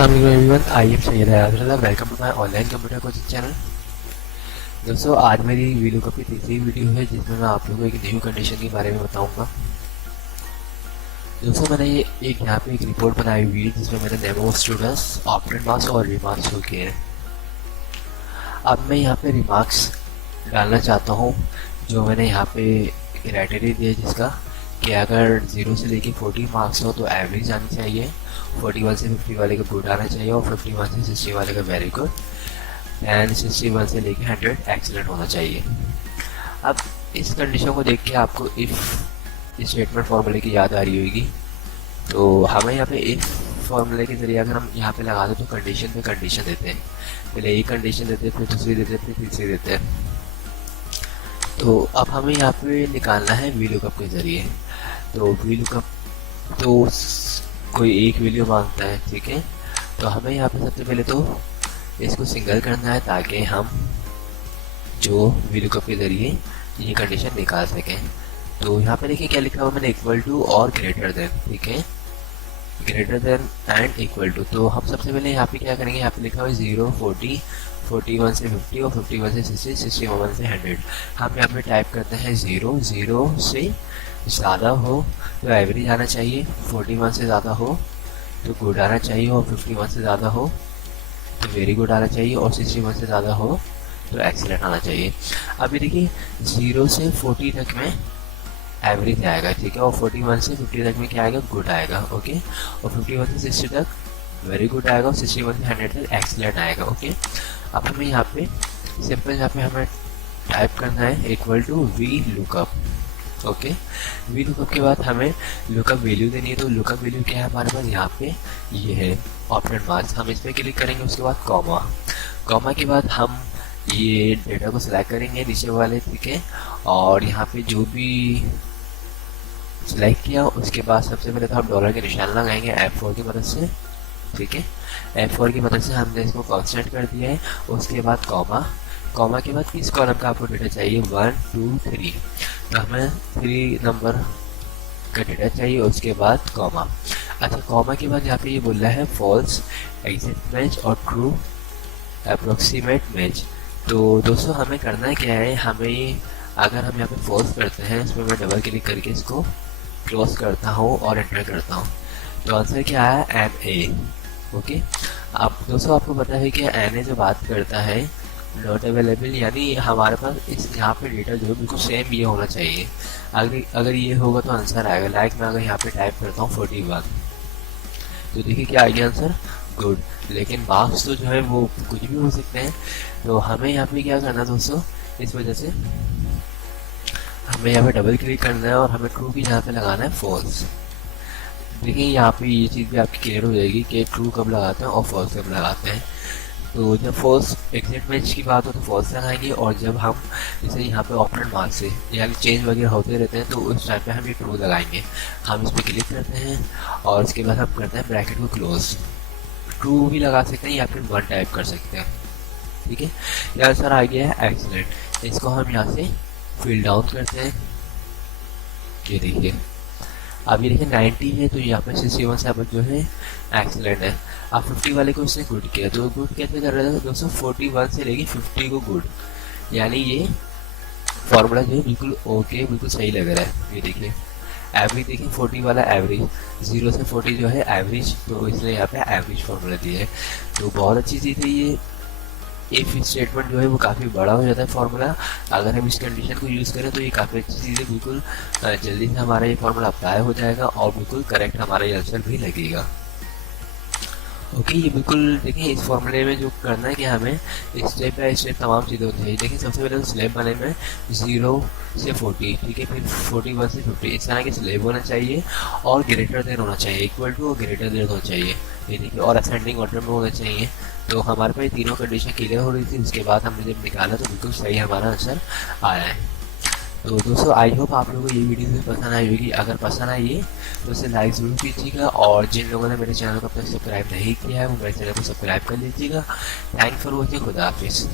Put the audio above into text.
अस्सलाम वालेकुम everyone, I am Syed Hayatullah. Welcome to my online computer coaching channel. दोस्तों, आज मेरी वीलुकअप की तीसरी वीडियो है जिसमें मैं आप लोगों को एक न्यू कंडीशन के बारे में बताऊंगा। दोस्तों, मैंने ये यहाँ पे एक रिपोर्ट बनाई हुई है जिसमें मैंने name of students, operand marks और रिमार्क्स शो किए हैं। अब मैं यहाँ पे रिमार्क्स डालना चाहता हूँ जो मैंने यहाँ पे क्राइटेरिया दिया जिसका कि अगर 0 से लेके 40 मार्क्स हो तो एवरेज आनी चाहिए, 41 से 50 वाले का गुड आना चाहिए और 51 से 60 वाले का वेरी गुड एंड 61 से लेके 100 एक्सीलेंट होना चाहिए। अब इस कंडीशन को देख के आपको इफ़ स्टेटमेंट फॉर्मूले की याद आ रही होगी। तो हमें यहाँ पे इफ़ फॉर्मूले के जरिए अगर हम यहाँ पे लगा दें तो कंडीशन पे कंडीशन देते हैं। पहले एक कंडीशन देते हैं, फिर दूसरी देते हैं, फिर तीसरी देते हैं। तो अब हमें यहाँ पे निकालना है वीलुकअप के ज़रिए। तो वीलुकअप तो कोई एक वैल्यू मांगता है, ठीक है। तो हमें यहाँ पे सबसे पहले तो इसको सिंगल करना है ताकि हम जो वीलुकअप के ज़रिए ये कंडीशन निकाल सकें। तो यहाँ पे देखिए क्या लिखा हुआ मैंने, इक्वल टू और ग्रेटर देन, ठीक है, greater than and equal to. तो हम सबसे पहले यहाँ पे क्या करेंगे, यहाँ पे लिखा हुआ है 0, 40, 41 से 50 और 51 से 60, 61 से 100। हम यहाँ पे टाइप करते हैं 0, 0 से ज़्यादा हो तो एवरेज आना चाहिए, 41 से ज़्यादा हो तो गुड आना चाहिए और 51 से ज़्यादा हो तो वेरी गुड आना चाहिए और 61 से ज़्यादा हो तो एक्सीलेंट आना चाहिए। अभी देखिए 0 से 40 तक में एवरेज आएगा, ठीक है, और 41 से 50 तक में क्या आएगा, गुड आएगा, ओके, और 51 से 60 तक वेरी गुड आएगा और 61 से 100 तक एक्सीलेंट आएगा, ओके। अब हमें यहाँ पे सिंपल यहाँ पे हमें टाइप करना है equal to VLOOKUP, okay. VLOOKUP के बाद हमें लुकअप वैल्यू देनी है। तो लुकअप वैल्यू क्या है हमारे पास, यहाँ पे ये है ऑपरेंड मार्क्स। हम इस पर क्लिक करेंगे, उसके बाद कॉमा, कॉमा के बाद हम ये डेटा को सिलेक्ट करेंगे नीचे वाले, ठीक है, और यहाँ पे जो भी सिलेक्ट किया उसके बाद सबसे पहले तो हम डॉलर के निशान लगाएंगे F4 की मदद से, ठीक है। F4 की मदद से हमने इसको कांस्टेंट कर दिया है। उसके बाद कॉमा, कॉमा के बाद किस कॉलम का आपको डेटा चाहिए, 1, 2, 3, तो हमें 3 नंबर का डेटा चाहिए। उसके बाद कॉमा। अच्छा, कॉमा के बाद यहाँ पे ये बोल रहा है फॉल्स, एग्जैक्ट मैच और ट्रू अप्रोक्सीमेट मैच। तो दोस्तों हमें करना क्या है, हमें अगर हम यहाँ पे फॉल्स करते हैं इसमें मैं डबल क्लिक करके इसको क्लोज करता हूँ और एंटर करता हूँ, तो आंसर क्या है, NA, ओके। आप दोस्तों आपको पता है कि NA जो बात करता है नॉट अवेलेबल, यानी हमारे पास इस यहाँ पे डेटा जो है बिल्कुल सेम ये होना चाहिए। अगर ये होगा तो आंसर आएगा। लाइक मैं अगर यहाँ पे टाइप करता हूँ 41, तो देखिए क्या आएगा आंसर, गुड। लेकिन मार्क्स तो जो है वो कुछ भी हो सकते हैं। तो हमें यहाँ पे क्या करना है दोस्तों, इस वजह से हमें यहाँ पे डबल क्लिक करना है और हमें ट्रू की यहाँ पे लगाना है फॉल्स। देखिए यहाँ पे ये चीज़ भी आपकी क्लियर हो जाएगी कि ट्रू कब लगाते हैं और फॉल्स कब लगाते हैं। तो जब फॉल्स एग्जैक्ट मैच की बात हो तो फॉल्स लगाएंगे, और जब हम जैसे यहाँ पे ऑपरेंड मार्क्स से यानी चेंज वगैरह होते रहते हैं तो उस टाइम पे हम ये ट्रू लगाएंगे। हम इस पर क्लिक करते हैं और उसके बाद हम करते हैं ब्रैकेट को क्लोज। ट्रू भी लगा सकते हैं या फिर 1 टाइप कर सकते हैं, ठीक है। ये आंसर आ गया है एक्सीलेंट। इसको हम यहाँ से फिल डाउन करते हैं। ये देखिए अब ये देखिए 90 है तो यहाँ पे 61 से अब जो है एक्सीलेंट है। अब 50 वाले को इसने गुड किया, तो गुड कैसे कर रहे थे दोस्तों, 41 से लेके 50 को गुड, यानी ये फॉर्मूला जो है बिल्कुल ओके, बिल्कुल सही लग रहा है। ये देखिए एवरेज देखिए 40 वाला एवरेज, 0 से 40 जो है एवरेज, तो इसलिए यहाँ पे एवरेज फॉर्मूला दिया है। तो बहुत अच्छी चीज़ है ये। इफ स्टेटमेंट जो है वो काफ़ी बड़ा हो जाता है फॉर्मूला, अगर हम इस कंडीशन को यूज़ करें तो ये काफ़ी अच्छी चीज़ है। बिल्कुल जल्दी से हमारा ये फॉर्मूला अप्लाई हो जाएगा और बिल्कुल करेक्ट हमारा ये आंसर भी लगेगा, ओके। ये बिल्कुल देखिए इस फॉर्मूले में जो करना है कि हमें स्टेप बाय स्टेप तमाम चीज़ें होती है। देखिए सबसे पहले तो स्लैब बने में 0 से 40, ठीक है, फिर 41 से 50 इस तरह के स्लैब होना चाहिए और ग्रेटर देन होना चाहिए, इक्वल टू और ग्रेटर देन होना चाहिए, ये देखिए, और असेंडिंग ऑर्डर में होना चाहिए। तो हमारे पास तीनों कंडीशन क्लियर हो रही थी। उसके बाद हमने जब निकाला तो बिल्कुल सही हमारा आंसर आया है। तो दोस्तों आई होप आप लोगों को ये वीडियो पसंद आई होगी। अगर पसंद आई है तो इसे लाइक ज़रूर कीजिएगा, और जिन लोगों ने मेरे चैनल को अब तक सब्सक्राइब नहीं किया है वो मेरे चैनल को सब्सक्राइब कर लीजिएगा। थैंक्स फॉर वॉचिंग, खुदा हाफिज़।